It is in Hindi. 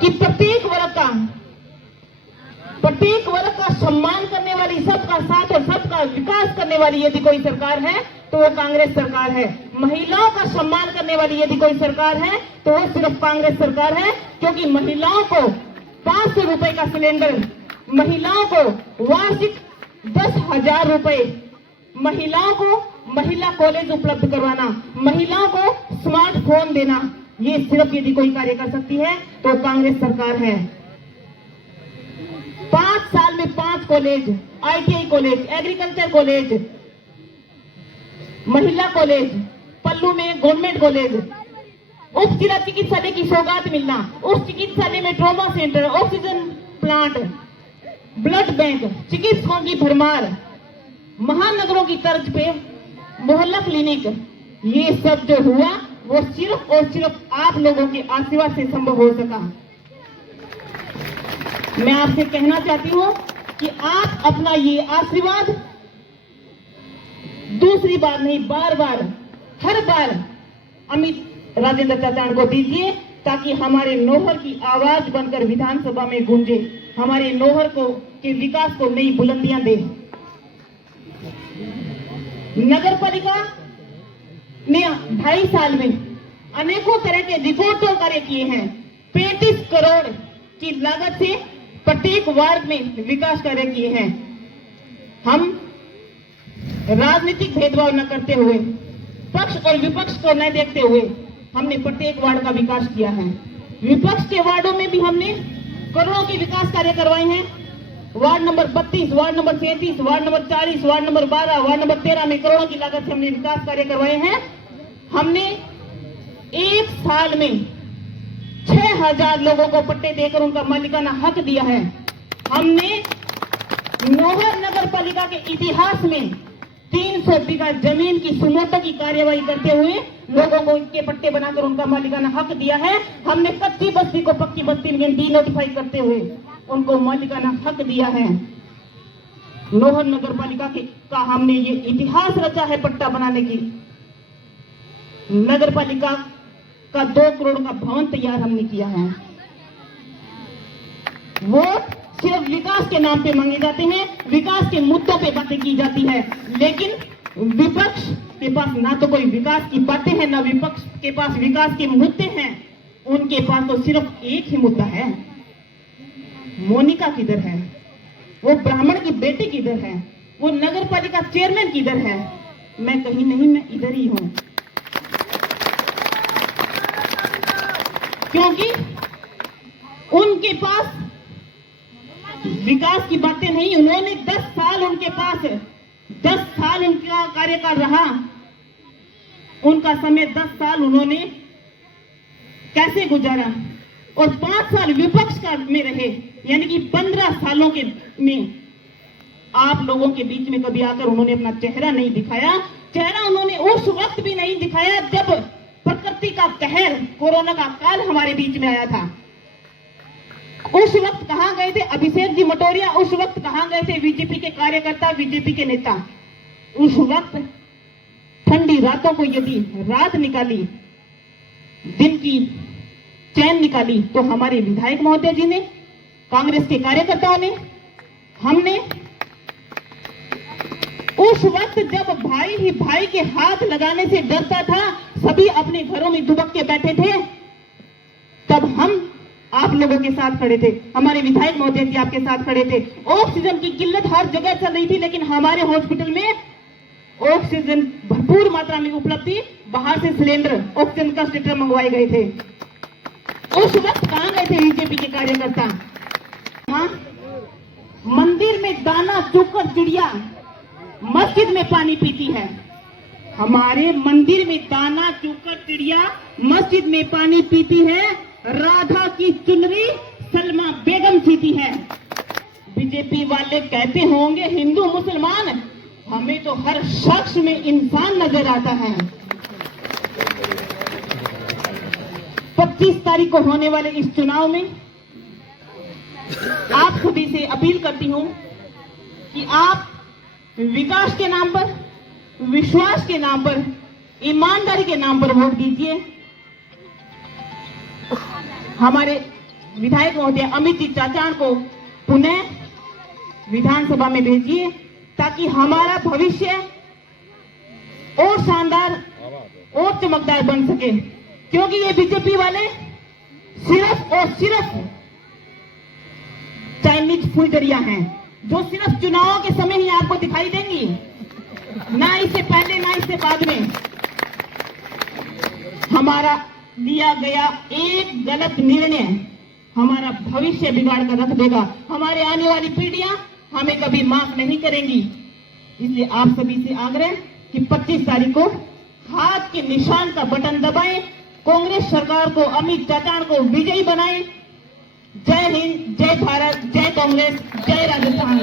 कि प्रत्येक वर्ग का सम्मान करने वाली, सबका साथ और सबका विकास करने वाली यदि कोई सरकार है तो वो कांग्रेस सरकार है। महिलाओं का सम्मान करने वाली यदि कोई सरकार है तो वो सिर्फ कांग्रेस सरकार है, क्योंकि महिलाओं को 500 रुपए का सिलेंडर, महिलाओं को वार्षिक 10,000 रुपए, महिलाओं को महिला कॉलेज उपलब्ध करवाना, महिलाओं को स्मार्टफोन देना, ये सिर्फ यदि कोई कार्य कर सकती है तो कांग्रेस सरकार है। 5 साल में 5 college, ITI college, agriculture college, महिला कॉलेज, पल्लू में गवर्नमेंट कॉलेज, उप जिला चिकित्सालय की सौगात मिलना, उस चिकित्सालय में trauma centre, oxygen plant, blood bank, चिकित्सकों की भरमार, महानगरों की तर्ज पे मोहल्ला क्लिनिक, ये सब जो हुआ वो सिर्फ और सिर्फ आप लोगों के आशीर्वाद से संभव हो सका। मैं आपसे कहना चाहती हूं कि आप अपना ये आशीर्वाद दूसरी बार नहीं, बार बार, हर बार अमित राजेंद्र चाचान को दीजिए, ताकि हमारे नौहर की आवाज बनकर विधानसभा में गूंजे, हमारे नौहर को के विकास को नई बुलंदियां दे। नगर पालिका ने 2.5 साल में अनेकों तरह के रिकॉर्ड तो कार्य किए हैं। 35 करोड़ की लागत से प्रत्येक वार्ड में विकास कार्य किए हैं। हम राजनीतिक भेदभाव न करते हुए, पक्ष और विपक्ष को न देखते हुए हमने प्रत्येक वार्ड का विकास किया है। विपक्ष के वार्डों में भी हमने करोड़ों के विकास कार्य करवाए हैं। Ward number 32, ward number 33, ward number 40, ward number 12, ward number 13 में करोड़ों की लागत से हमने विकास कार्य करवाए हैं। हमने 1 साल में 6,000 लोगों को पट्टे देकर उनका मालिकाना हक दिया है। हमने नौहर नगर पालिका के इतिहास में 300 बीघा जमीन की सुमोटो की कार्यवाही करते हुए लोगों को इनके पट्टे बनाकर उनका मालिकाना हक दिया है। हमने कच्ची बस्ती को पक्की बस्ती में डिनोटिफाई करते हुए उनको मालिकाना हक दिया है। नौहर नगर पालिका का हमने ये इतिहास रचा है पट्टा बनाने की। नगर पालिका का 2 करोड़ का भवन तैयार हमने किया है। वोट सिर्फ विकास के नाम पे मांगे जाते हैं, विकास के मुद्दों पे बातें की जाती है, लेकिन विपक्ष के पास ना तो कोई विकास की बातें हैं, ना विपक्ष के पास विकास के मुद्दे हैं। उनके पास तो सिर्फ एक ही मुद्दा है, मोनिका किधर है, वो ब्राह्मण की बेटी किधर है, वो नगर पालिका चेयरमैन किधर है। मैं कहीं नहीं, मैं इधर ही हूं, क्योंकि उनके पास विकास की बातें नहीं। उन्होंने 10 साल उनके पास 10 साल उनका कार्यकाल रहा। उनका समय 10 साल उन्होंने कैसे गुजारा, और 5 साल विपक्ष का में रहे, यानी कि 15 सालों के में आप लोगों के बीच में कभी आकर उन्होंने अपना चेहरा नहीं दिखाया। चेहरा उन्होंने उस वक्त भी नहीं दिखाया जब प्रकृति का कहर, कोरोना का काल हमारे बीच में आया था। उस वक्त कहां गए थे अभिषेक जी मटोरिया, उस वक्त कहां गए थे बीजेपी के कार्यकर्ता, बीजेपी के नेता। उस वक्त ठंडी रातों को यदि रात निकाली, दिन की चैन निकाली, तो हमारे विधायक महोदय जी ने, कांग्रेस के कार्यकर्ताओं ने, हमने उस वक्त जब भाई ही भाई के हाथ लगाने से डरता था, सभी अपने घरों में दुबक के बैठे थे, तब हम आप लोगों के साथ खड़े थे। हमारे विधायक महोदय जी आपके साथ खड़े थे। ऑक्सीजन की किल्लत हर जगह चल रही थी, लेकिन हमारे हॉस्पिटल में ऑक्सीजन भरपूर मात्रा में उपलब्ध थी। बाहर से सिलेंडर, ऑक्सीजन का सिलेंडर मंगवाए गए थे। उस वक्त कहां गए थे बीजेपी के कार्यकर्ता? हाँ, मंदिर में दाना चुगकर चिड़िया मस्जिद में पानी पीती है। हमारे मंदिर में दाना चुगकर चिड़िया मस्जिद में पानी पीती है। राधा की चुनरी सलमा बेगम सीती है। बीजेपी वाले कहते होंगे हिंदू मुसलमान, हमें तो हर शख्स में इंसान नजर आता है। 25 तारीख को होने वाले इस चुनाव में आप सभी से अपील करती हूं कि आप विकास के नाम पर, विश्वास के नाम पर, ईमानदारी के नाम पर वोट दीजिए। हमारे विधायक महोदय अमित जी चाचान को पुनः विधानसभा में भेजिए ताकि हमारा भविष्य और शानदार और चमकदार बन सके, क्योंकि ये बीजेपी वाले सिर्फ और सिर्फ चाइनीज फुलझड़ियां हैं जो सिर्फ चुनावों के समय ही आपको दिखाई देंगी, ना इससे पहले ना इससे बाद में। हमारा लिया गया एक गलत निर्णय हमारा भविष्य बिगाड़ कर रख देगा, हमारे आने वाली पीढ़ियां हमें कभी माफ नहीं करेंगी। इसलिए आप सभी से आग्रह कि 25 तारीख को हाथ के निशान का बटन दबाएं, कांग्रेस सरकार को, अमित चाचान को विजयी बनाएं। जय हिंद, जय भारत, जय कांग्रेस, जय राजस्थान।